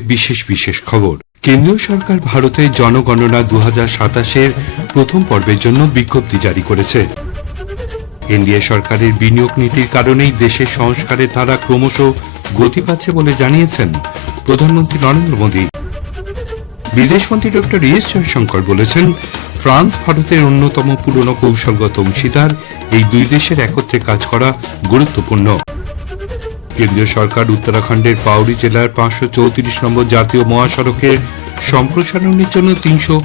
বিশেষ বিশেষ খবর। কেন্দ্রীয় সরকার ভারতে জনগণনা দু হাজার সাতাশের প্রথম পর্বের জন্য বিজ্ঞপ্তি জারি করেছে। এনডিএ সরকারের বিনিয়োগ নীতির কারণেই দেশের সংস্কারের ধারা ক্রমশ গতি পাচ্ছে বলে জানিয়েছেন প্রধানমন্ত্রী নরেন্দ্র মোদী। বিদেশমন্ত্রী ডক্টর এস জয়শঙ্কর বলেছেন, ফ্রান্স ভারতের অন্যতম পুরনো কৌশলগত অংশীদার, এই দুই দেশের একত্রে কাজ করা গুরুত্বপূর্ণ। কেন্দ্রীয় সরকার উত্তরাখণ্ডের পাউরি জেলার পাঁচশো চৌত্রিশ নম্বর জাতীয় মহাসড়কের সম্প্রসারণের জন্য তিনশো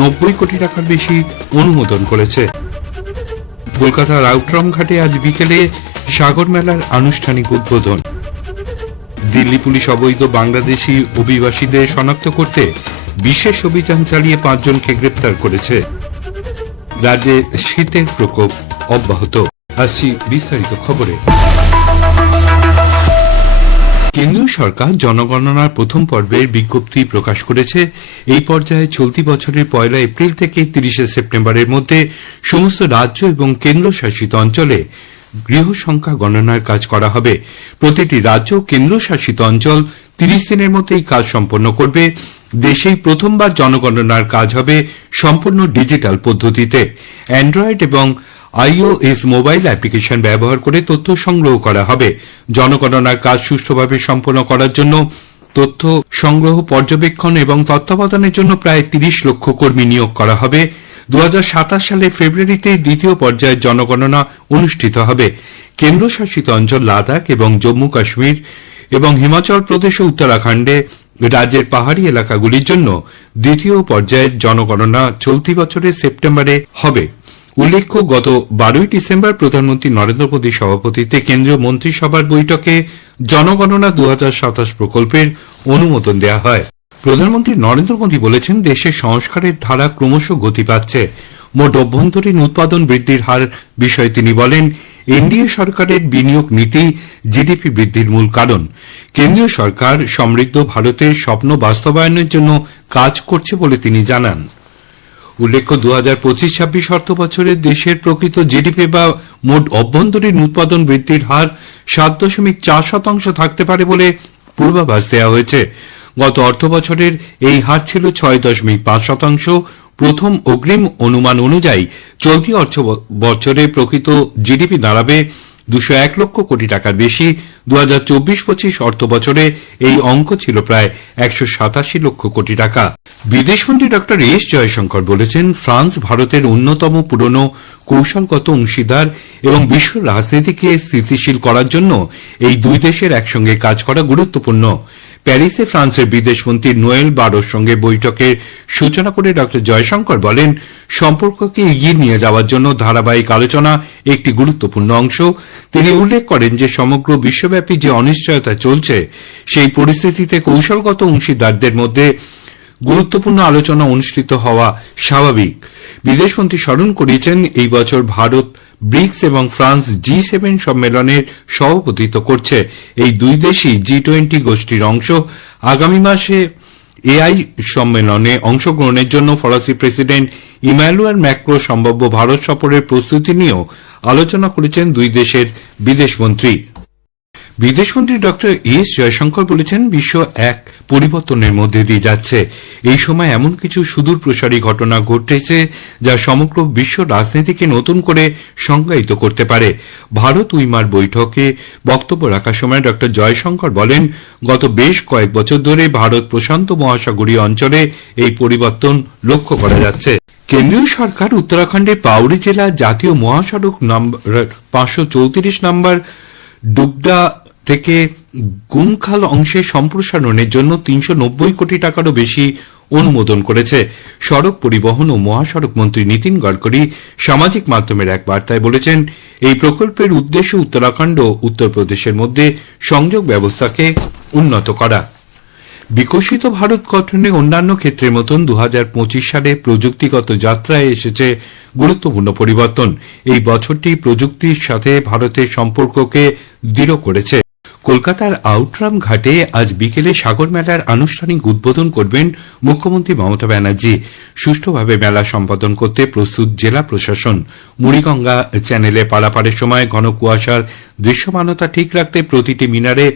নব্বই কোটি টাকার বেশি অনুমোদন করেছে। কলকাতার আউটরাম ঘাটে আজ বিকেলে সাগর মেলার আনুষ্ঠানিক উদ্বোধন। দিল্লি পুলিশ অবৈধ বাংলাদেশি অভিবাসীদের শনাক্ত করতে বিশেষ অভিযান চালিয়ে পাঁচজনকে গ্রেপ্তার করেছে। রাজ্যে শীতের প্রকোপ অব্যাহত। আসছি বিস্তারিত খবরে। কেন্দ্রীয় সরকার জনগণনার প্রথম পর্বের বিজ্ঞপ্তি প্রকাশ করেছে। এই পর্যায়ে চলতি বছরের পয়লা এপ্রিল থেকে তিরিশে সেপ্টেম্বরের মধ্যে সমস্ত রাজ্য এবং কেন্দ্রশাসিত অঞ্চলে গৃহ সংখ্যা গণনার কাজ করা হবে। প্রতিটি রাজ্য কেন্দ্রশাসিত অঞ্চল তিরিশ দিনের মধ্যে এই কাজ সম্পন্ন করবে। দেশেই প্রথমবার জনগণনার কাজ হবে সম্পূর্ণ ডিজিটাল পদ্ধতিতে। অ্যান্ড্রয়েড এবং আইওএস মোবাইল অ্যাপ্লিকেশন ব্যবহার করে তথ্য সংগ্রহ করা হবে। জনগণনার কাজ সুষ্ঠুভাবে সম্পন্ন করার জন্য তথ্য সংগ্রহ, পর্যবেক্ষণ এবং তত্ত্বাবধানের জন্য প্রায় তিরিশ লক্ষ কর্মী নিয়োগ করা হবে। দু সালের ফেব্রুয়ারিতে দ্বিতীয় পর্যায়ের জনগণনা অনুষ্ঠিত হবে। কেন্দ্রশাসিত অঞ্চল লাদাখ এবং জম্মু কাশ্মীর এবং হিমাচল প্রদেশ ও উত্তরাখণ্ডে রাজ্যের পাহাড়ি এলাকাগুলির জন্য দ্বিতীয় পর্যায়ের জনগণনা চলতি বছরের সেপ্টেম্বরে হবে। উল্লেখ্য, গত বারোই ডিসেম্বর প্রধানমন্ত্রী নরেন্দ্র মোদীর সভাপতিত্বে কেন্দ্রীয় মন্ত্রিসভার বৈঠকে জনগণনা দু হাজার সাতাশ প্রকল্পের অনুমোদন দেওয়া হয়। প্রধানমন্ত্রী নরেন্দ্র মোদী বলেছেন, দেশের সংস্কারের ধারা ক্রমশ গতি পাচ্ছে। মোট অভ্যন্তরীণ উৎপাদন বৃদ্ধির হার বিষয়ে তিনি বলেন, এনডিএ সরকারের বিনিয়োগ নীতি জিডিপি বৃদ্ধির মূল কারণ। কেন্দ্রীয় সরকার সমৃদ্ধ ভারতের স্বপ্ন বাস্তবায়নের জন্য কাজ করছে বলে তিনি জানান। উল্লেখ্য দু হাজার পঁচিশ, ছাব্বিশ অর্থ বছরে দেশের প্রকৃত জিডিপি বা মোট অভ্যন্তরীণ উৎপাদন বৃদ্ধির হার সাত দশমিক চার শতাংশ থাকতে পারে বলে পূর্বাভাস দেওয়া হয়েছে। গত অর্থ বছরের এই হার ছিল ছয় দশমিক পাঁচ শতাংশ। প্রথম অগ্রিম অনুমান অনুযায়ী চলতি অর্থ বছরে প্রকৃত জিডিপি দাঁড়াবে দুশো এক লক্ষ কোটি টাকার বেশি। দু হাজার চব্বিশ পঁচিশ অর্থ বছরে এই অঙ্ক ছিল প্রায় একশো সাতাশি লক্ষ কোটি টাকা। বিদেশমন্ত্রী ডক্টর এস জয়শঙ্কর বলেছেন, ফ্রান্স ভারতের অন্যতম পুরনো কৌশলগত অংশীদার এবং বিশ্ব রাজনীতিকে স্থিতিশীল করার জন্য এই দুই দেশের একসঙ্গে কাজ করা গুরুত্বপূর্ণ। প্যারিসে ফ্রান্সের বিদেশমন্ত্রী নোয়েল বারোর সঙ্গে বৈঠকের সূচনা করে ড জয়শঙ্কর বলেন, সম্পর্ককে এগিয়ে নিয়ে যাওয়ার জন্য ধারাবাহিক আলোচনা একটি গুরুত্বপূর্ণ অংশ। তিনি উল্লেখ করেন যে সমগ্র বিশ্বব্যাপী যে অনিশ্চয়তা চলছে, সেই পরিস্থিতিতে কৌশলগত অংশীদারদের মধ্যে গুরুত্বপূর্ণ আলোচনা অনুষ্ঠিত হওয়া স্বাভাবিক। বিদেশমন্ত্রী স্মরণ করিয়েছেন, এই বছর ভারত, ব্রিক্স এবং ফ্রান্স জি সেভেন সম্মেলনের সভাপতিত্ব করছে। এই দুই দেশই জি টোয়েন্টি গোষ্ঠীর অংশ। আগামী মাসে এআই সম্মেলনে অংশগ্রহণের জন্য ফরাসি প্রেসিডেন্ট ইমানুয়েল ম্যাক্রো সম্ভাব্য ভারত সফরের প্রস্তুতি নিয়েও আলোচনা করেছেন দুই দেশের বিদেশমন্ত্রী। বিদেশমন্ত্রী ডক্টর এস জয়শঙ্কর বলেছেন, বিশ্ব এক পরিবর্তনের মধ্যে দিয়ে যাচ্ছে। এই সময় এমন কিছু সুদূর প্রসারী ঘটনা ঘটেছে যা সমগ্র বিশ্ব রাজনীতিকে নতুন করে সংজ্ঞায়িত করতে পারে। ভারত উইমার বৈঠকে বক্তব্য রাখার সময় ডক্টর জয়শঙ্কর বলেন, গত বেশ কয়েক বছর ধরে ভারত প্রশান্ত মহাসাগরীয় অঞ্চলে এই পরিবর্তন লক্ষ্য করা যাচ্ছে। কেন্দ্রীয় সরকার উত্তরাখণ্ডের পাউরি জেলা জাতীয় মহাসড়ক নম্বর পাঁচশো চৌত্রিশ নম্বর ডুগডা থেকে গুমখাল অংশে সম্প্রসারণের জন্য তিনশো নব্বই কোটি টাকারও বেশি অনুমোদন করেছে সড়ক পরিবহন ও মহাসড়ক মন্ত্রী নীতিন গডকরি সামাজিক মাধ্যমের এক বার্তায় বলেছেন, এই প্রকল্পের উদ্দেশ্য উত্তরাখণ্ড ও উত্তরপ্রদেশের মধ্যে সংযোগ ব্যবস্থাকে উন্নত করা। বিকশিত ভারত গঠনে অন্যান্য ক্ষেত্রের মতন দু হাজার পঁচিশ সালে প্রযুক্তিগত যাত্রায় এসেছে গুরুত্বপূর্ণ পরিবর্তন। এই বছরটি প্রযুক্তির সাথে ভারতের সম্পর্ককে দৃঢ় করেছে। কলকাতার আউটরাম ঘাটে আজ বিকেলে সাগর মেলার আনুষ্ঠানিক উদ্বোধন করবেন মুখ্যমন্ত্রী মমতা ব্যানার্জি। সুষ্ঠুভাবে মেলা সম্পাদন করতে প্রস্তুত জেলা প্রশাসন। মুড়িগঙ্গা চ্যানেলে পারাপারের সময় ঘন কুয়াশার দৃশ্যমানতা ঠিক রাখতে প্রতিটি মিনারে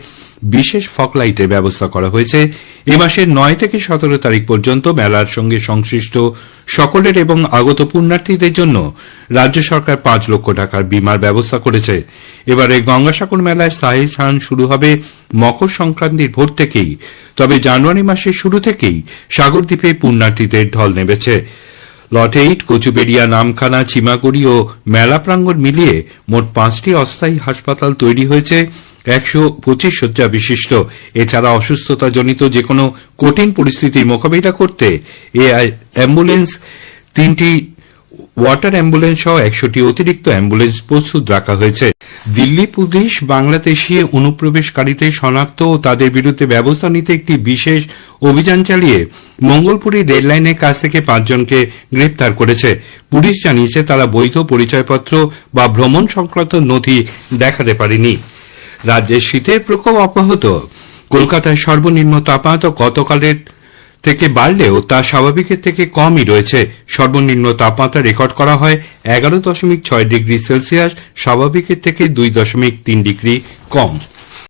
বিশেষ ফকলাইটের ব্যবস্থা করা হয়েছে। এ মাসের নয় থেকে সতেরো তারিখ পর্যন্ত মেলার সঙ্গে সংশ্লিষ্ট সকলের এবং আগত পুণ্যার্থীদের জন্য রাজ্য সরকার পাঁচ লক্ষ টাকার বিমার ব্যবস্থা করেছে। এবারে গঙ্গাসাগর মেলায় স্থায়ী স্নান শুরু হবে মকর সংক্রান্তির ভোর থেকেই। তবে জানুয়ারি মাসের শুরু থেকেই সাগরদ্বীপে পুণ্যার্থীদের ঢল নেমেছে। লট এইট, কচুবেড়িয়া, নামখানা, চিমাগুড়ি ও মেলা প্রাঙ্গণ মিলিয়ে মোট পাঁচটি অস্থায়ী হাসপাতাল তৈরি হয়েছে। একশো পঁচিশ শয্যা বিশিষ্ট। এছাড়া অসুস্থতাজনিত যে কোনো কঠিন পরিস্থিতির মোকাবিলা করতে এ অ্যাম্বুলেন্স, তিনটি ওয়াটার অ্যাম্বুলেন্স সহ একশোটি অতিরিক্ত অ্যাম্বুলেন্স প্রস্তুত রাখা হয়েছে। দিল্লি পুলিশ বাংলাদেশি অনুপ্রবেশকারীদের শনাক্ত ও তাদের বিরুদ্ধে ব্যবস্থা নিতে একটি বিশেষ অভিযান চালিয়ে মঙ্গলপুরী রেললাইনের কাছ থেকে পাঁচজনকে গ্রেপ্তার করেছে। পুলিশ জানিয়েছে, তারা বৈধ পরিচয়পত্র বা ভ্রমণ সংক্রান্ত নথি দেখাতে পারেনি। রাজ্যের শীতের প্রকোপ অব্যাহত। কলকাতায় সর্বনিম্ন তাপমাত্রা গতকালের থেকে বাড়লেও তা স্বাভাবিকের থেকে কমই রয়েছে। সর্বনিম্ন তাপমাত্রা রেকর্ড করা হয় এগারো দশমিক ছয় ডিগ্রি সেলসিয়াস, স্বাভাবিকের থেকে দুই দশমিক তিন ডিগ্রি কম।